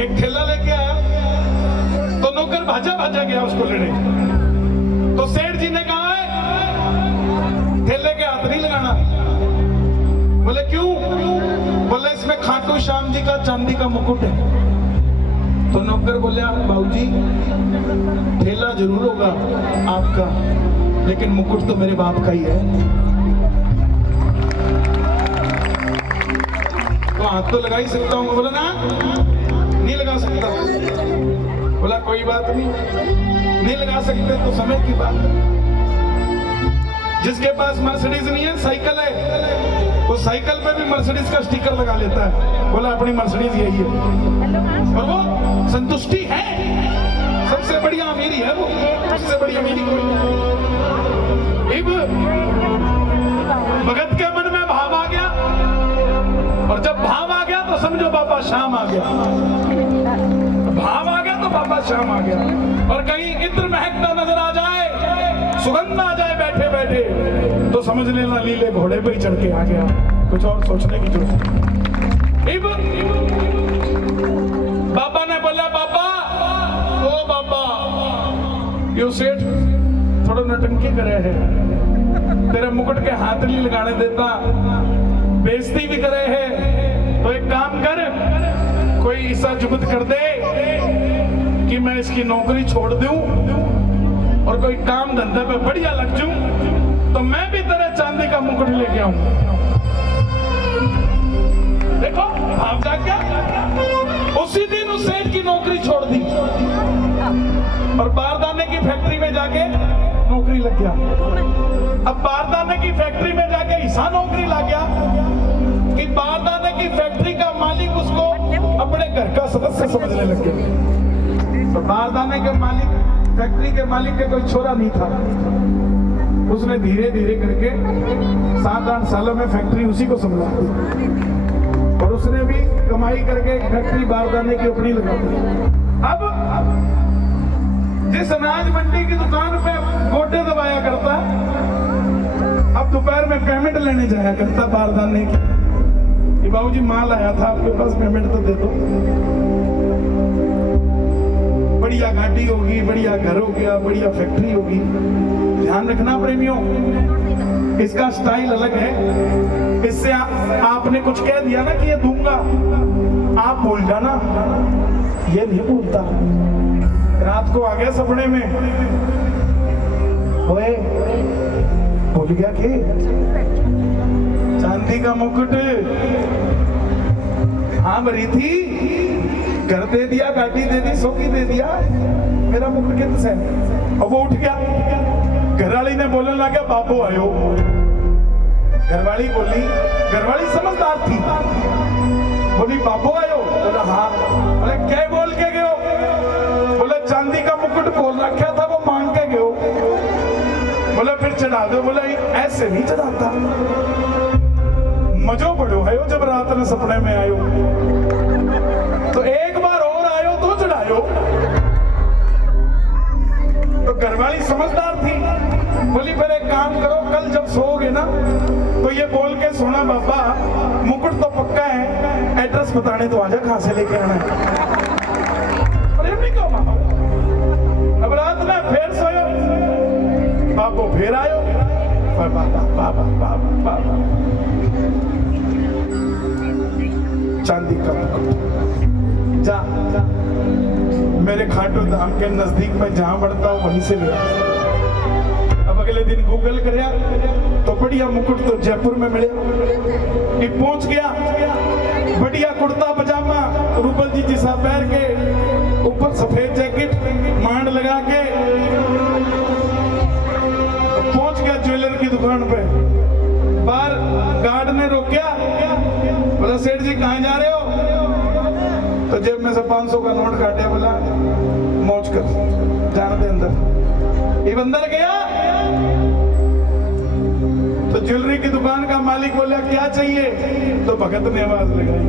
एक ठेला लेके आया तो नौकर भाजा भाजा गया उसको लेने। तो सेठ जी ने कहा है ठेले के हाथ नहीं लगाना। बोले क्यों? बोले इसमें खाटू श्याम जी का चांदी का मुकुट है। तो नौकर बोले बाबूजी ठेला जरूर होगा आपका, लेकिन मुकुट तो मेरे बाप का ही है। तो हाथ तो लगा ही सकता हूँ। बोला ना नहीं लगा सकता। बोला कोई बात नहीं लगा सकते तो समय की बात है। जिसके पास मर्सिडीज नहीं है, साइकिल है, वो साइकिल पे भी मर्सिडीज का स्टिकर लगा लेता है। बोला अपनी मर्सिडीज यही है और वो संतुष्टि है। सबसे बढ़िया अमीरी है वो, सबसे बड़ी अमीरी कोई नहीं। भगत के मन में भाव आ गया और जब भाव आ गया तो समझो बाबा श्याम आ गया। भाव आ गया तो बाबा श्याम आ गया। और कहीं इत्र महकता नजर आ जाए, सुगंध आ जाए बैठे बैठे, तो समझ लेना लीले घोड़े पे ही चढ़ के आ गया। कुछ और सोचने की जरूरत नहीं। बाबा ने बोला बाबा ओ बाबा यो सेठ थोड़ा नटंकी करे है, तेरे मुकुट के हाथ नहीं लगाने देता, बेइज्जती भी करे है। तो एक काम कर, कोई ऐसा जुगत कर दे कि मैं इसकी नौकरी छोड़ दूं और कोई काम धंधे पे बढ़िया लग जाऊं, तो मैं भी तेरे चांदी का मुकुट लेके आऊं। देखो भाव जाग गया। उसी दिन उस सेठ की नौकरी छोड़ दी और बारदाने की फैक्ट्री में जाके नौकरी लग गया। अब बारदाने की फैक्ट्री में जाके ऐसा नौकरी लग गया कि बारदाने की फैक्ट्री का मालिक उसको अपने घर का सदस्य समझने लग गया। तो बारदाने के मालिक, फैक्ट्री के मालिक के कोई छोरा नहीं था। उसने धीरे धीरे करके 7-8 सालों में फैक्ट्री उसी को संभाला और उसने भी कमाई करके फैक्ट्री बारदाने की अपनी लगा दी। अब जिस अनाज मंडी की दुकान पे गोटे दबाया करता, अब दोपहर में पेमेंट लेने जाया करता बारदाने की। बाबूजी माल आया था आपके पास, पेमेंट तो दे दो। बढ़िया गाड़ी होगी, बढ़िया घर हो गया, बढ़िया फैक्ट्री होगी। ध्यान रखना प्रेमियों, इसका स्टाइल अलग है। इससे आपने कुछ कह दिया ना कि ये दूंगा, आप भूल जाना, ये नहीं भूलता। रात को आ गया सपने में, ओए भूल गया कि चांदी का मुकुट हाँ भरी थी, घर दे दिया, गाड़ी दे दी, सोकी दे दिया, मेरा मुकुट कित से। और वो उठ गया। घरवाली ने बोलने लगा बाबू आयो। घरवाली बोली, घरवाली समझदार थी, बोली बाबू आयो। बोला हाँ। बोले क्या बोल के गयो? बोले चांदी का मुकुट बोल रखा था, वो मांग के गयो। बोले फिर चढ़ा दो। बोला ऐसे नहीं चढ़ाता, मजो पड़ो है जब रात ने सपने में आयो, तो एक बार और आयो तो चढ़ायो। तो घरवाली समझदार थी, बोली फिर एक काम करो, कल जब सोओगे ना तो ये बोल के सोना बाबा मुकुट तो पक्का है, एड्रेस बताने तो आजा कहां से लेके आना है। अब रात में फिर सोयो, बाबू फिर आयो। बाबा बाबा बाबा बाबा चांदी का मुकुट जा मेरे खाटू धाम के नजदीक में जहां बढ़ता हूं वहीं से ले। अब अगले दिन गूगल करया तो बढ़िया मुकुट तो जयपुर में मिले। पहुंच गया, बढ़िया कुर्ता पजामा रूबल जी जैसा पहन के, ऊपर सफेद जैकेट, मांड लगा के पहुंच गया ज्वेलर की दुकान पे। बाहर गार्ड ने रोका, बोला सेठ जी कहाँ जा रहे हो? तो जेब में से 500 का नोट काटे, बोला मौज कर, जाने दे अंदर। ये अंदर गया तो ज्वेलरी की दुकान का मालिक बोला क्या चाहिए? तो भगत ने आवाज लगाई,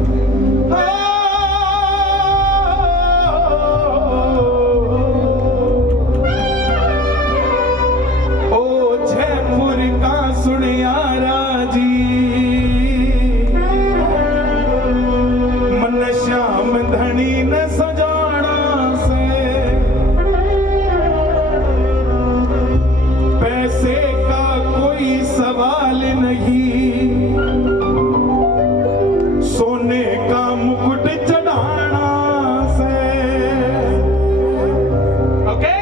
ओ जयपुर का सुनियारा जी, सोने का मुकुट चढ़ाना से। ओके,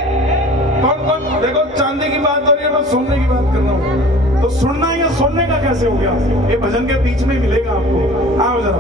कौन कौन देखो, चांदी की बात हो रही है, मैं सोने की बात कर रहा हूँ, तो सुनना या सुनने का कैसे हो गया? ये भजन के बीच में मिलेगा आपको। आओ जरा।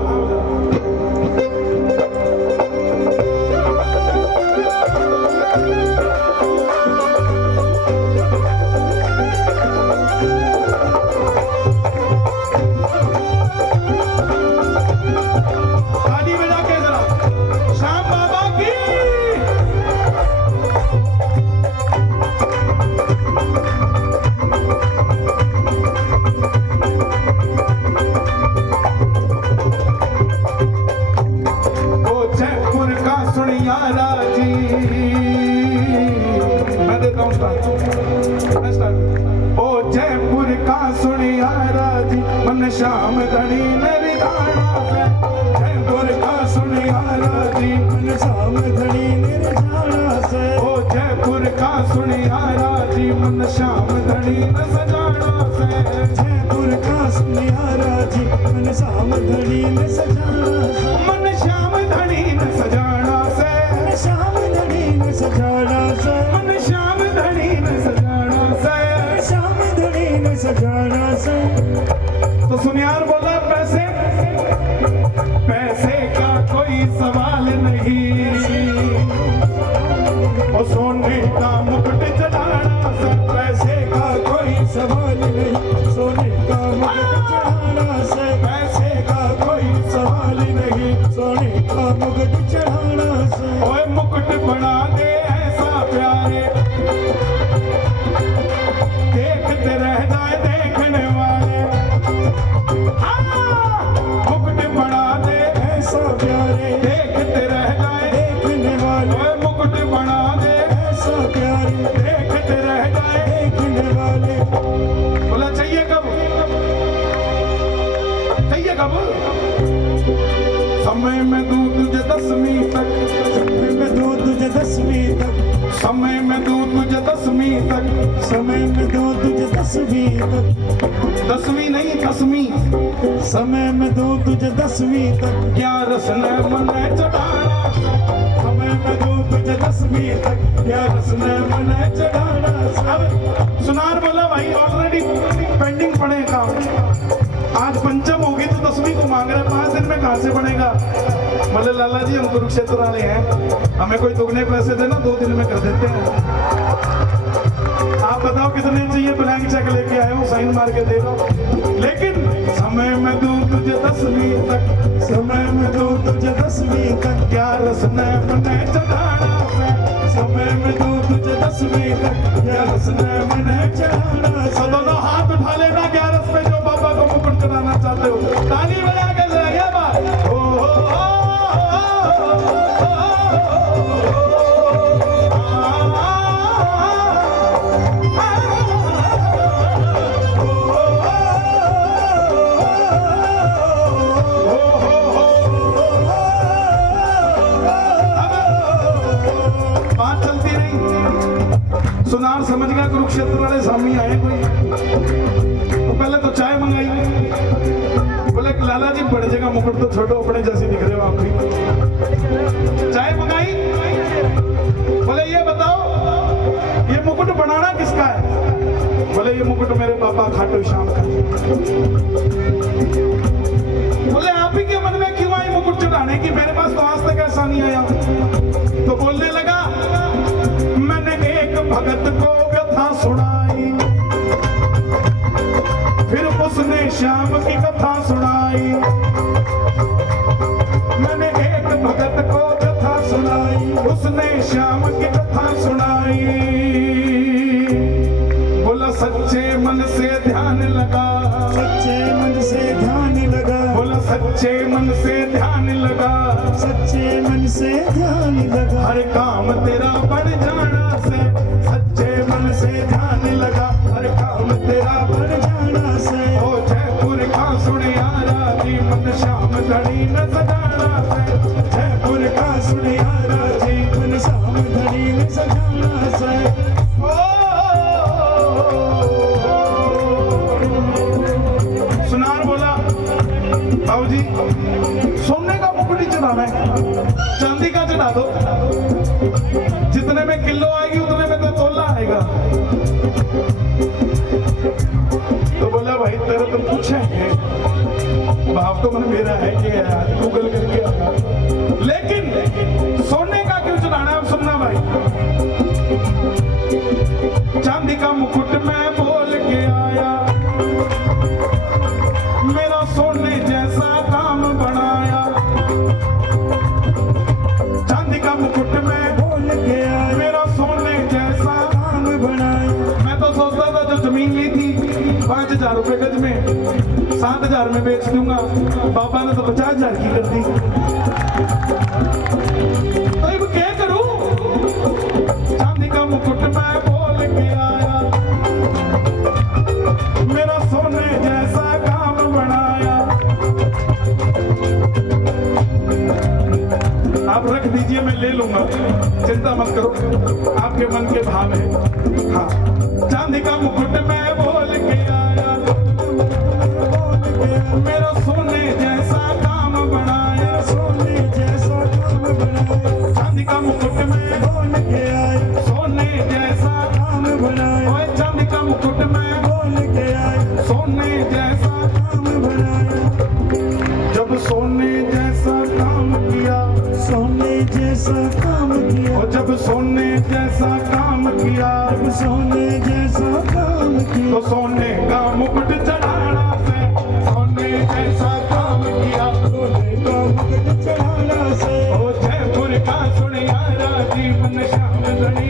श्याम धनी निर्जाना से, जयपुर का सुनियारा जी मन श्याम धनी निर्जाना से। ओ जयपुर का सुनियारा जी मन श्याम धनी न सजाना से। जयपुर का सुनियारा जी मन श्याम धनी न सजाना से। मन श्याम धनी न सजाना से। श्याम धनी न सजाना से। मन श्याम धनी न सजाना से। श्याम धनी न सजाना से। तो सुनियार बोला पैसे, पैसे का कोई सवाल नहीं, और सोने का मुकुट चढ़ाना से। पैसे का कोई सवाल नहीं, सोने का मुकुट चढ़ाना से। पैसे का कोई सवाल नहीं, सोने का मुकुट चढ़ाना से। ओए मुकुट बना दे ऐसा प्यारे, देखते रह जाए देखने वाले। मुकुट बना दे ऐसा प्यारे, देखते रह जाए देखने वाले। मुकुट बना दे ऐसा प्यारे, देखते रह जाए देखने वाले। बोला चाहिए कब? चाहिए कब? समय में दूं तुझे 10वीं तक, समय में दूं तुझे 10वीं तक, समय में दूं तुझे 10वीं तक, समय में दूं तुझे 10वीं तक। 10वीं नहीं 10वीं, समय में दूं तुझे 10वीं तक। क्या रसन मन चढ़ाना, समय में दूं तुझे 10वीं तक। क्या रसन मन चढ़ाना। अब सुनार बोला भाई ऑलरेडी पेंडिंग पड़े काम, आज पंचम होगी तो 10वीं को मांग रहे, 5 दिन में कहां से बनेगा? बोले लाला जी हम कुरुक्षेत्र वाले हैं, हमें कोई दुगने पैसे देना, 2 दिन में कर देते हैं। आप बताओ कितने चाहिए? ब्लैंक चेक लेके आए हो, साइन मार के दे दो। लेकिन समय में दूं तुझे 10वीं तक, समय में दूं तुझे 10वीं तक। क्या रसन मन चढ़ाना से, समय में दूं तुझे 10वीं तक। क्या रसन मन चढ़ाना से। दोनों हाथ उठा लेना 11 पे जो बाबा को मुकुट चढ़ाना चाहते हो, ताली बजा के लगे बात। सुनार समझ गया कुरुक्षेत्र वाले सामने आए कोई, तो पहले तो चाय मंगाई। बोले लाला जी बड़े जगह मुकुट तो छोड़ो, अपने जैसे दिख रहे हो आप भी। चाय मंगाई, बोले ये बताओ ये मुकुट बनाना किसका है? बोले ये मुकुट मेरे पापा खाटू श्याम का। बोले आप ही के मन में क्यों आई मुकुट चढ़ाने की? मेरे पास तो आज तक ऐसा नहीं आया। तो बोलने लगा मैंने एक भगत को व्यथा सुनाई, फिर उसने श्याम की कथा सुनाई। मैंने एक भगत को व्यथा सुनाई, उसने श्याम की कथा सुनाई। बोला सच्चे मन से ध्यान लगा, सच्चे मन से ध्यान लगा। बोला सच्चे मन से ध्यान लगा, सच्चे मन से ध्यान लगा। हर काम तेरा बढ़ जाना से, सच्चे मन से ध्यान लगा। हर काम तेरा बढ़ जाना से। ओ जयपुर का सुनियारा जी मन श्याम धनी न सजाना से। जयपुर का सुनियारा जी मन श्याम धनी न सजाना से। सुनार बोला बाबूजी चढ़ाना है, चांदी का चढ़ा दो, जितने में किलो आएगी उतने में तो तोला आएगा। तो बोला भाई तेरा तो पूछेंगे, भाव तो मन मेरा है कि यार गूगल करके आया, लेकिन सोने का क्यों चढ़ाना है? अब सुनना भाई, चांदी का मुकुट मैं बोल के आया, मेरा सोने जैसा काम बनाया। चांदी का मुकुट मैं बोल के आया, मेरा सोने जैसा काम बनाया। मैं तो सोचता था जो जमीन ली थी 5,000 रुपए गज में 7,000 में बेच दूंगा, बाबा ने तो 50,000 की कर दी। तो अब क्या करूं? चांदी का मुकुट मैं बोल के आया, मेरा सोने जैसा काम बनाया। आप रख दीजिए, मैं ले लूंगा, चिंता मत करो, आपके मन के भाव है। हाँ, चांदी का मुकुट मैं बोल के आया, मेरा सोने जैसा काम बनाया, सोने जैसा काम बनाया। चांदी का मुकुट मैं बोल के आया, सोने जैसा काम बनाया। ओए चांदी का मुकुट मैं बोल के आया, सोने जैसा काम बनाया। जब सोने जैसा काम किया, सोने जैसा काम किया, और जब सोने जैसा काम किया, जब सोने जैसा काम किया, तो सोने का मुकुट चढ़ाना से, सोने जैसा काम किया, सोने का मुकुट चढ़ाना से। ओ जयपुर का सुनियारा जीवन श्याम धनी